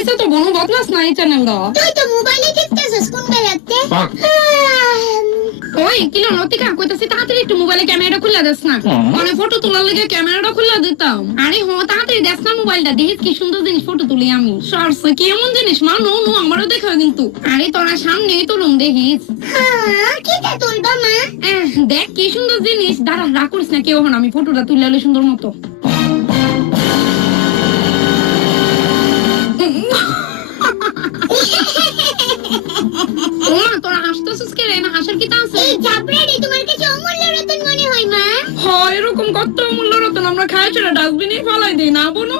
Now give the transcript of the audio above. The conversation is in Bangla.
হয়েছে তো বনু বদলাস না এই চ্যানেলটা। তুই তো মোবাইলে দেখতেছিস কোন বেলাতে? ওই কিলো লতিকা কইতাছি তাড়াতাড়ি একটু মোবাইলে ক্যামেরাটা খুলে দেস না, মানে ফটো তোলার লেগে ক্যামেরাটা খুলে দিতাম। আরে হ তাড়াতাড়ি দেস না মোবাইলটা, দেখিস কি সুন্দর জিনিস ফটো তুলি আমি। সরস কি এমন জিনিস মা, নো নো আমারও দেখা কিন্তু। আরে তোরা সামনেই তুলুম দেখিস। কিটা তুলবা মা? দেখ কি সুন্দর জিনিস, দাঁড়া রাগ করিস না কেউ, আমি ফটোটা তুলে আলো সুন্দর মতো। ওমা তোরা হাসতেছিস কে রে, না হাসার কি তা আছে? এই জাবরানি তোমার কাছে অমূল্য রতন মনে হয় মা? হয় এরকম কত অমূল্য রতন আমরা খাই ছেড়ে ডাস্টবিনে ফেলাই দিই না বোনো।